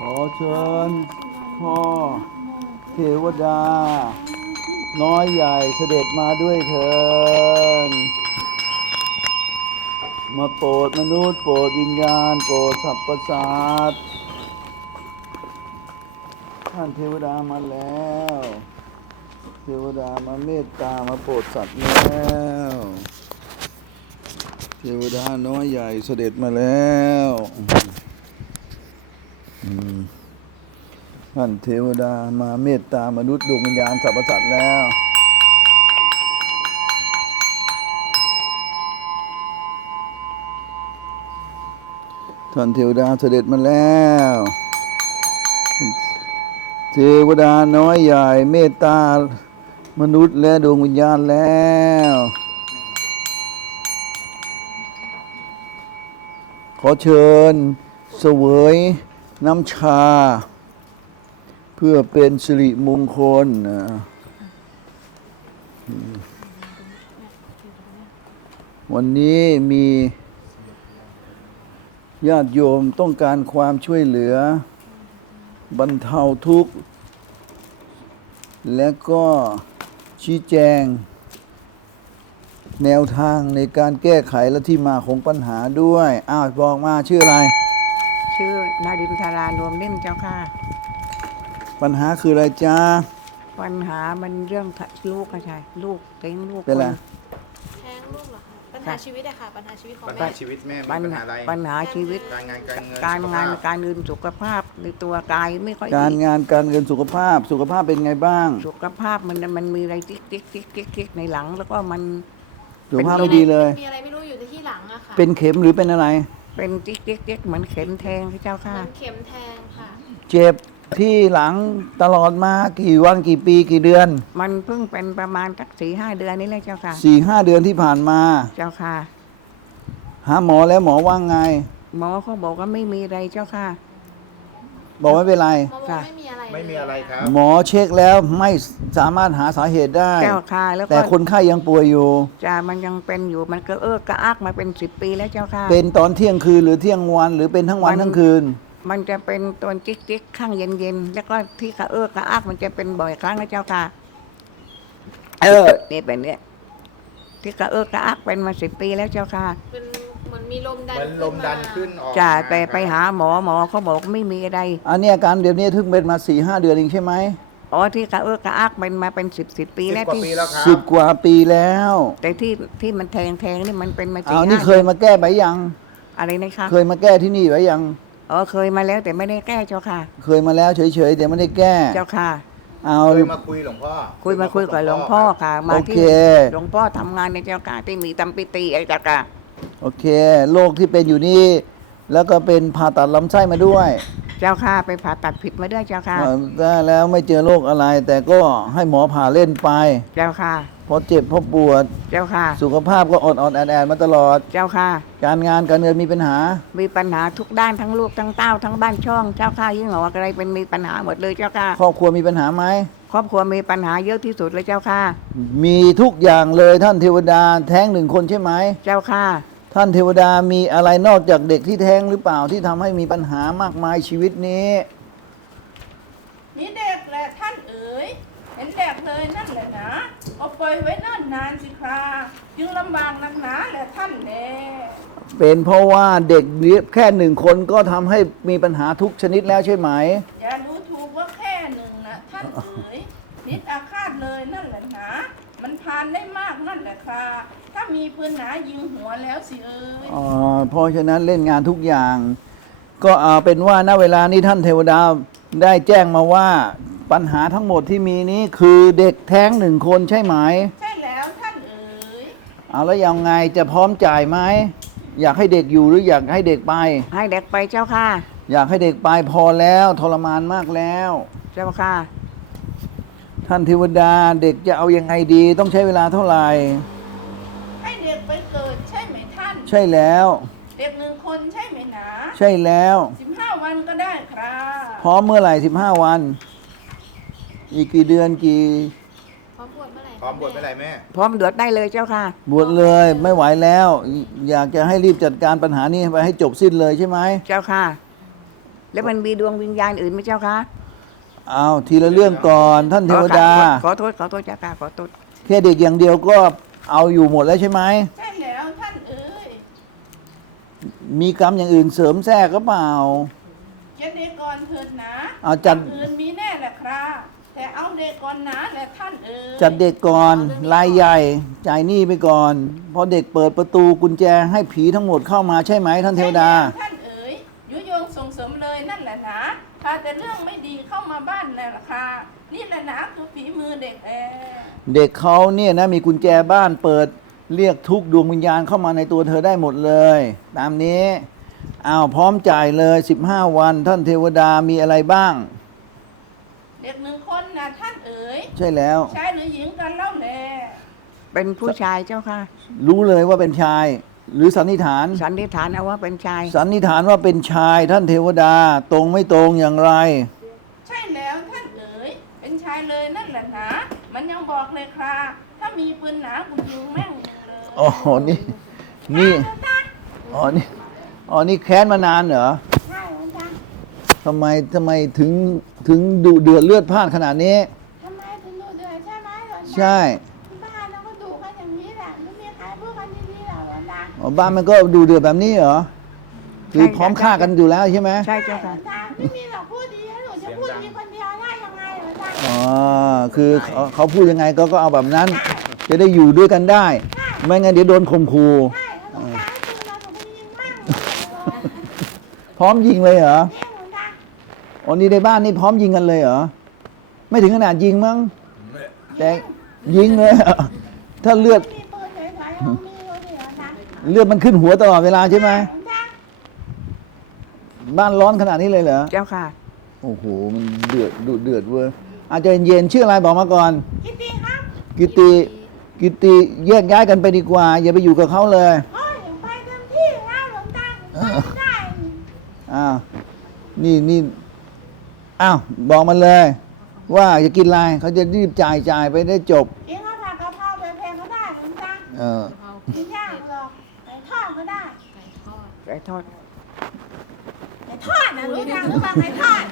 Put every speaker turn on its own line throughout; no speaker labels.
อเชิญพ่อเทวดาน้อยใหญ่เสด็จมาด้วยเถิดมาโปรดมนุษย์โปรดวิญญาณโปรดสรรพสัตว์ท่านเทวดามาแล้วเทวดามาเมตตามาโปรดสัตว์แล้วเทวดาน้อยใหญ่เสด็จมาแล้วท่านเทวดามาเมตตามนุษย์ดวงวิญญาณสรรพสัตว์แล้วท่านเทวดาเสด็จมาแล้วเทวดาน้อยใหญ่เมตตามนุษย์และดวงวิญญาณแล้วขอเชิญเสวยน้ำชาเพื่อเป็นสิริมงคลวันนี้มีญาติโยมต้องการความช่วยเหลือบรรเทาทุกข์และก็ชี้แจงแนวทางในการแก้ไขและที่มาของปัญหาด้วยบอกมาชื่ออะไร
ชื่อนารินทรารวมนิ่มเจ้าค่ะ
ปัญหาคืออะไรจ้า
ปัญหามันเรื่องลูกค่ะใช่ลูกเต็งลูก
เป็นไร
แท้งลูกเหรอคะปัญหาชีวิตอะค่ะปัญหาชีวิตของ
ปัญ
แม่
หาชีวิตแม่มี
ปัญ
ปัญ
หา
หาอะไร
ปัญหาชีวิต
การงานการเงิน
การเงินสุขภาพในตัวกายไม่ค่อย
การ
ดี
งานการเงินสุขภาพเป็นไงบ้าง
สุขภาพมันมีอะไรติ๊กในหลังแล้วก็มัน
สุขภาพไม่ดีเลย
มีอะไรไม่รู้อยู่ที่หลังอะค่ะ
เป็นเข็มหรือเป็นอะไร
เป็นติ๊กเหมือนเข็มแทงพระเจ้าค่ะ
มันเข็มแทงค่ะ
เจ็บที่หลังตลอดมากี่วันกี่ปีกี่เดือน
มันเพิ่งเป็นประมาณสัก4-5 เดือนนี้แหละเจ้าค่ะ
4-5 เดือนที่ผ่านมา
เจ้าค่ะ
หาหมอแล้วหมอว่าไง
หมอเขาบอกว่าไม่มีอะไรเจ้าค่ะ
บอกไม่เป็นไร
หมอบอกไม่มีอะไร
ครับ
หมอเช็คแล้วไม่สามารถหาสาเหตุได้
เจ้าค่ะแล้ว
แต่คนไข้ยังป่วยอยู่
จ้ามันยังเป็นอยู่มันก็กระอักมาเป็น10 ปีแล้วเจ้าค่ะ
เป็นตอนเที่ยงคืนหรือเที่ยงวันหรือเป็นทั้งวันทั้งคืน
มันจะเป็นตัวจิ๊กข้างเย็นแล้วก็ที่กระอักมันจะเป็นบ่อยครั้งนะเจ้าค่ะนี่เป็นเนี่ยที่กระอักเป็นมา10 ปีแล้วเจ้าค่ะ
เป็นเหมือนมีลมดัน
ขึ้นออก
จ้าแต่ไปหาหมอเขาบอกไม่มีอะไร
อันนี้อาการเดี๋ยวนี้ถึงเป็นมา4-5 เดือนเองใช่ไหม
ที่กระอักเป็นมาเป็น10 ปีแล้วที่
10 กว่าปีแล้ว
แต่ที่มันแทงนี่มันเป็นมา
นี่เคยมาแก้ไปยัง
อะไรนะคะ
เคยมาแก้ที่นี่ไว้ยัง
เคยมาแล้วแต่ไม่ได้แก้เจ้าค่ะ
เคยมาแล้วเฉยๆแต่ไม่ได้แก้
เจ้าค่ะ
เคยมาคุยหลวงพ่อ
คุยกับหลวงพ่อค่ะมาที่หลวงพ่อทำงานในเจ้าค่ะที่มีตำปิติไอ้เจ้าค่ะ
โอเคโรคที่เป็นอยู่นี่แล้วก็เป็นผ่าตัดลำไส้มาด้วย
เจ้าค่ะไปผ่าตัดผิดมาด้วยเจ้าค่ะ
ได้แล้วไม่เจอโรคอะไรแต่ก็ให้หมอผ่าเล่นไป
เจ้าค่ะ
เพราะเจ็บเพราะปวด
เจ้าค่ะ
สุขภาพก็อ่อนแอมาตลอด
เจ้าค่ะ
การงานการเงินมีปัญหา
ทุกด้านทั้งลูกทั้งเต้าทั้งบ้านช่องเจ้าค่ะยิ่งหรออะไรเป็นมีปัญหาหมดเลยเจ้าค่ะ
ครอบครัวมีปัญหาไหม
ครอบครัวมีปัญหาเยอะที่สุดเลยเจ้าค่ะ
มีทุกอย่างเลยท่านเทวดาแท้ง1 คนใช่ไหม
เจ้าค่ะ
ท่านเทวดามีอะไรนอกจากเด็กที่แท้งหรือเปล่าที่ทำให้มีปัญหามากมายชีวิตนี้
นี่เด็กแหละท่านเอ๋ยเห็นเด็กเลยนั่นแหละนะเอาปล่อยไว้นานสิคราจึงลำบากนักหนาแหละท่านแน่
เป็นเพราะว่าเด็กแค่1 คนก็ทำให้มีปัญหาทุกชนิดแล้วใช่ไหม
อย่าดูถูกว่าแค่1นะท่านเอ๋ยนิดอาฆาตเลยนั่นแหละนะมันพานได้มากนั่นแหละค่ะถ้ามีปืนหนายิงหัวแล้วสิเอ๋ย
เพราะฉะนั้นเล่นงานทุกอย่างก็เอาเป็นว่าณเวลานี้ท่านเทวดาได้แจ้งมาว่าปัญหาทั้งหมดที่มีนี้คือเด็กแท้ง1 คนใช่ไหม
ใช่แล้วท่านเอ๋ย
แล้วยังไงจะพร้อมจ่ายไหมอยากให้เด็กอยู่หรืออยากให้เด็กไป
ให้เด็กไปเจ้าค่ะ
อยากให้เด็กไปพอแล้วทรมานมากแล้ว
เจ้าค่ะ
ท่านเทวดาเด็กจะเอายังไงดีต้องใช้เวลาเท่าไหร่
ให้เด็กไปเกิดใช่ไหมท่าน
ใช่แล้ว
เด็ก1 คนใช่ไหมนะ
ใช่แล้ว
15 วันก็ได้ครับ
พร้อมเมื่อไหร่15 วันอีกกี่เดือนกี่
พร้อมบวชเมื่อไหร่
พร้อมบวชเมื่อไหร่แม่
พร้อมบวชได้เลยเจ้าค่ะ
บวชเลยไม่ไหวแล้วอยากจะให้รีบจัดการปัญหานี้ไปให้จบสิ้นเลยใช่ไหม
เจ้าค่ะแล้วมันมีดวงวิญญาณอื่นไหมเจ้าคะ
เอาทีละเรื่องก่อนท่านเทวดา
ขอโทษเจ้าค่ะขอโทษ
แค่เด็กอย่างเดียวก็เอาอยู่หมดแล้วใช่ไหม
ใช่แล้วท่านเอ๋ย
มีกรรมอย่างอื่นเสริมแทรกก็เปล่า
เจ็ดเด็กก่อนเถิดนะ
เอาจัด
อื่นมีแน่แหละครับแต่เอาเด็กก่อนนะแหละท่านเอ๋ย
จัดเด็กก่อนรายใหญ่จ่ายหนี้ไปก่อนพอเด็กเปิดประตูกุญแจให้ผีทั้งหมดเข้ามาใช่ไหมท่านเทวดา
ใช่แล้วท่านเอ๋ยยุยงส่งเสริมเลยนั่นแหละนะพาแต่เรื่องไม่ดีเข้ามาบ้านแหละค่ะนี่แหละนะคือฝีมือเด็ก
เด็กเขาเนี่ยนะมีกุญแจบ้านเปิดเรียกทุกดวงวิญญาณเข้ามาในตัวเธอได้หมดเลย ตามนี้อ้าวพร้อมจ่ายเลย15 วันท่านเทวดามีอะไรบ้าง
เด็กหนึ่งคนนะท่านเอ๋ย
ใช่แล้ว
ชายหรือหญิงกันเล่าแล
เป็นผู้ชายเจ้าค่ะ
รู้เลยว่าเป็นชาย หรือสันนิษฐาน
สันนิษฐานเอาว่าเป็นชาย
สันนิษฐานว่าเป็นชายท่านเทวดาตรงไม่ตรงอย่างไร
ใช่แล้วท่านเอ๋ยเป็นชายเลยนั่นแหละนะมันยังบอกเลยครับถ้ามีปืนหนากูยิงแม่งเลย
อ๋อนี่นี่อ๋อนี่แค้นมานานเหรอ
ใช่แล้วจ้ะ
ทำไมถึงดุเดือดเลือดพล่านขนาดนี้
ทำไมถึงดูเดือดใช่ไหมหลวงตา
ใช่
ที่บ้านเราก็ดูกันอย่างนี้แหละไม่มีใครพูดกันดีๆหรอกหลวงตา
อ๋อบ้านมันก็ดูเดือดแบบนี้เหรอคือ
ใช่
พร้อมฆ่ากันอยู่แล้วใช่ไหม
ใช่เจ้าค่ะ
หลวงตาไม่มีหรอกพูดดีแล้วหนูจะพูดดีคนเดียวได้ยังไงหลวงตา
อ๋อคือเขาพูดยังไงก็เอาแบบนั้น จะได้อยู่ด้วยกันได้ ไม่งั้นเดี๋ยวโดนข่มขู่
ใช่แล้วหลวงตาให้ปืนเราหนูไปยิงมั่งเลย
พร้อมยิงเลยเหรอ
เนี่ยหลวงตา
อ๋อนี่ในบ้านนี่พร้อมยิงกันเลยเหรอไม่ถึงขนาดยิงมั้งแต่ยิงเลยเหรอถ้าเลือด
ไม่มีปืนเฉยๆเรามีอยู่ดิหลวงตา
เลือดมันขึ้นหัวตลอดเวลาใช่ไหม
หลวงตา
บ้านร้อนขนาดนี้เลยเหรอ
เจ้าค่ะ
โอ้โหมันเดือดดุเดือดเว้ยอาจจะเย็นๆชื่ออะไรบอกมาก่อน
คิดดีครับ
กิติแยกย้ายกันไปดีกว่า อย่าไปอยู่กับเขาเลย
โอ้ยเดี๋ยวไปเต็มที่แล้วหลวงตาหนูไปไม่ได้
อ้าวนี่อ้าวบอกมันเลย ว่าจะกินอะไรเขาจะรีบจ่ายไปได้จบ
กินข้าวผัดกะเพราแบบแพงก็ได้หลวงตา
เออ
ไม่ยากหรอกไก่ทอดก็ได้
ไก่ทอด
ไก่ทอดนะรู้จักหรือเปล่าไก่ทอด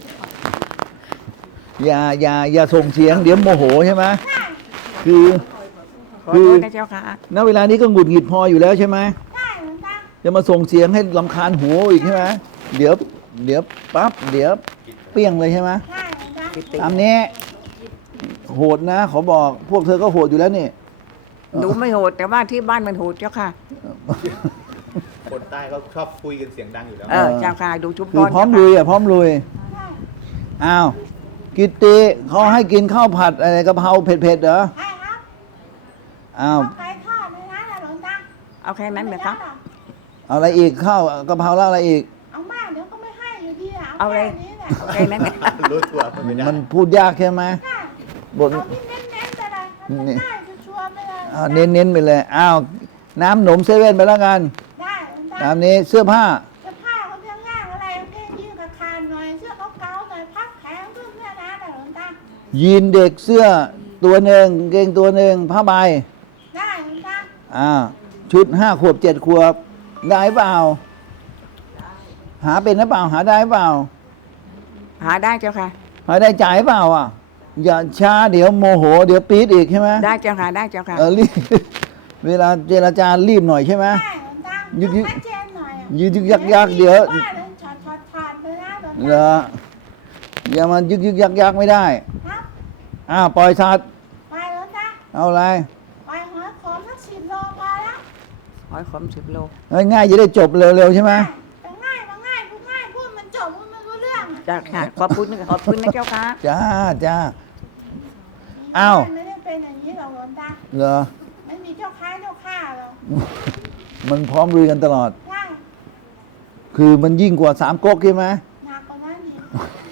อย่าส่งเสียงเดี๋ยวโมโหใช่ไหม
ใช่
คือ
ขอโทษนะเจ้าค่ะ
ณเวลานี้ก็หงุดหงิดพออยู่แล้วใช่ไหม
ใช่หลวงตา
จะมาส่งเสียงให้ลำคาญหูอีกใช่ไหมเดี๋ยวปั๊บเดี๋ยวเปี้ยงเลยใช่ไหม
ใช่หลวงตา
กิติ
ตามนี้โหดนะขอบอกพวกเธอก็โหดอยู่แล้วนี่
หนูไม่โหดแต่ว่าที่บ้านมันโหดเจ้าค่ะ
คนใต้ก็ชอบคุยกันเสียงดังอยู่แล้ว
เจ้าค่ะดูชุบ
คือพร้อมลุยพร้อมลุย
ใช่
อ้าวกิตติเขาให้กินข้าวผัดอะไรกะเพราเผ็ดๆเหรอ
ใช่ครับ
อ้าว
เอาไก่ทอดเลยนะหลวงตา
เอาแค่นั้นเหรอครับ
เอาอะไรอีกข้าวกะเพราแล้วอะไรอีก
เอามากเดี๋ยวก็ไม่ให้อยู่ดีอะ
เอา
เอา
เล
แค่
ย
นี้แหละ
เอาแค่นั้นแหละ
รู้ตัวไม่ได้
มันพูดยากใช่ไหม
ใช่
บท
เอาที่เน้นๆไปเลยมัน
นี่
ได้ชัวร์ๆไปเลย
อ้าวเน้นๆไปเลยอ้าวน้ำหนมเซเว่นไปแล้วกัน
ได้หลวงตา
ตามนี้เสื้อผ้า
เสื้อผ้าเขาเสื้อย่างอะไรเกงยีนกับคานหน่อยเสื้อเก่าๆหน่อยพับแขนขึ้นเนี่ยนะหลวงตา
ยีนเด็กเสื้อตัวหนึ่งกางเกงตัวหนึ่งผ้าใบ
ได้หลวงตา
ชุด5 ขวบ 7 ขวบได้เปล่า หาเป็นหรือเปล่าหาได้เปล่า
หาได้เจ้าค่ะ
หาได้จ่ายเปล่าอ่ะอย่าช้าเดี๋ยวโมโห เดี๋ยวปี๊ดอีกใช่ไหม
ได้เจ้าค่ะได้เจ้าค่ะ
รีบ เวลาเจรจารีบหน่อยใช่ไหม
ได้หลวงตา
ยึกๆ
ชัดเจนหน่อยอะ
ยึกยักเดี๋ยว
ว่าเลยช็อตๆๆไปนะหลวง
เหร
ตา
ออย่ามายึกยักไม่ได้
ครับ
ปล่อยสัตว์
ไปหลวงตา
เอาอะไร
ไปหอยขมสัก10 โลพอแล้ว
หอยขม10 โล
ง่ายๆจะได้จบเร็วๆใช่ไหม
แต่ง่ายมันง่ายพูดง่ายพูดมันจบพูดมันรู้เรื่อง
เจ้าค่ะขอบคุณนะเจ้าค่ะ
จ้าอ้าว
ไม่ได้เป็นอย่างนี้หรอกหลวงตา
เหรอ
ไม่มีเจ้าค้าเจ้าข้าหรอก
มันพร้อมลุยกันตลอด
ใช่
คือมันยิ่งกว่า3 ก๊กใช่ไหม
หนักกว่านั้นอีก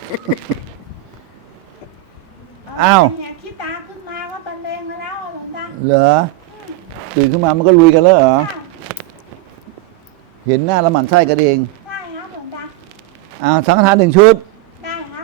อ้าว
เนี่ยคิดตาขึ้นมาว่าบรรเลงมาแล้วอะหลวงตา
เหรอตื่นขึ้นมามันก็ลุยกันแล้วเหรอ
ใช่
เห็นหน้าแล้วหมั่นไส้กันเอง
ใช่ครับหลวงตา
สังฆทาน1 ชุด
ได้ครับ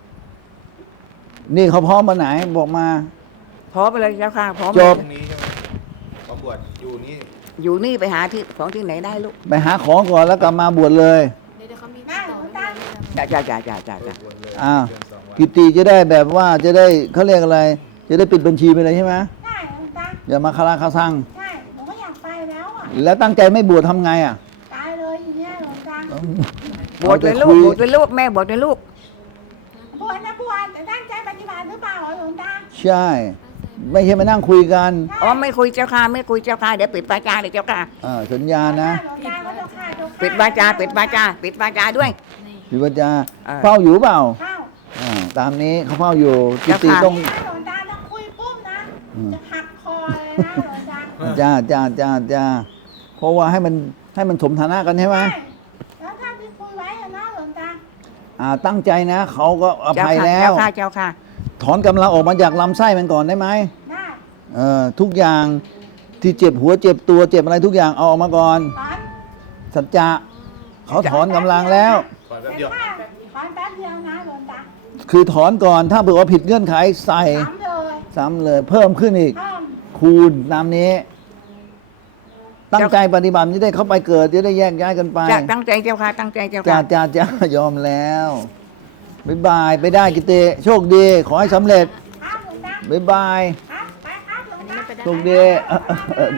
นี่เขาพร้อมมาไหนบอกมา
พร้อมไปเลยเจ้าค่ะพร้อม
จบ
ตรงนี้ใช่ไหมมาบวชอยู่นี่
อยู่นี่ไปหาที่ของที่ไหนได้ลูก
ไปหาของก่อนแล้วกลับมาบวชเลย
เดี๋ยวเขามี
ได้
ต่อ
หลวง
ไม่
ตา
เป็นไร
จ้า
อ้าวกิตติจะได้แบบว่าจะได้เขาเรียกอะไร จะได้ปิดบัญชีไปเลยใช่ไหม
ได้หลวงตา
อย่ามาคาราคาซัง
ใช่ผมก็อยากไปแล้วอ่ะ
แล้วตั้งใจไม่บวชทำไงอ่ะ
ตายเลยอย่างเงี้ยหลวงตา
บวชเป็นลูกบวชเป็นลูกแม่บวชเป็นลูก
บวชนะบวชแต่ตั้งใจปฏิบัติหรือเปล่าหลวงตา
ใช่ ไม่ใช่มานั่งคุยกัน
อ๋อไม่คุยเจ้าค่ะไม่คุยเจ้าค่ะเดี๋ยวปิดวาจาเลยเจ้าค่ะ
สัญญานะ
หลวงตาก็ต้องฆ่าเจ้าค่ะ
ปิดวาจาปิดวาจาปิดวาจาด้วย
พิวจา
เออ
เฝ้าอยู่เปล่า
เข้า
ตามนี้เขาเฝ้าอยู่กิตติ
เจ้าค่ะ
ต้อง
ถ้าหลวงตาถ้าคุยปุ๊บนะ จะหักคอเลยนะหลวงตา
จ้าเพราะว่าให้มันสมฐานะกันใช่ไหม
ใช่แล้วถ้าที่คุยไว้อะนะหลวงตา
ตั้งใจนะเขาก็อ
เจ้า
ภัย
ค่ะ
แล้ว
เจ้าค่ะ
ถอนกำลังออกมาจากลำไส้มันก่อนได้ไหม
ได้
ทุกอย่างที่เจ็บหัวเจ็บตัวเจ็บอะไรทุกอย่างเอาออกมาก่อน
ถอน
สัจจะเขาถอนกำลังแล้ว
ก่อนแป๊บเดียว
ถอนแป๊บเดียวนะหลวงตา
คือถอนก่อนถ้าเผื่อว่าผิดเงื่อนไขใส่
ซ้ำเลย
ซ้ำเลย เพิ่มขึ้นอีก
เพิ่ม
คูณตามนี้ ตั้งใจปฏิบัติจะได้เข้าไปเกิดจะได้แยกย้ายกันไป
จะตั้งใจเจ้าค่ะตั้งใจเจ้า
จ้า
ค่ะ
ยอมแล้วบ๊ายบายไปได้กิเตโชคดี ขอให้สำเร็จ
ครับหลวงตา
บ๊ายบาย
ครับไปครับหลวงตา
โชคดี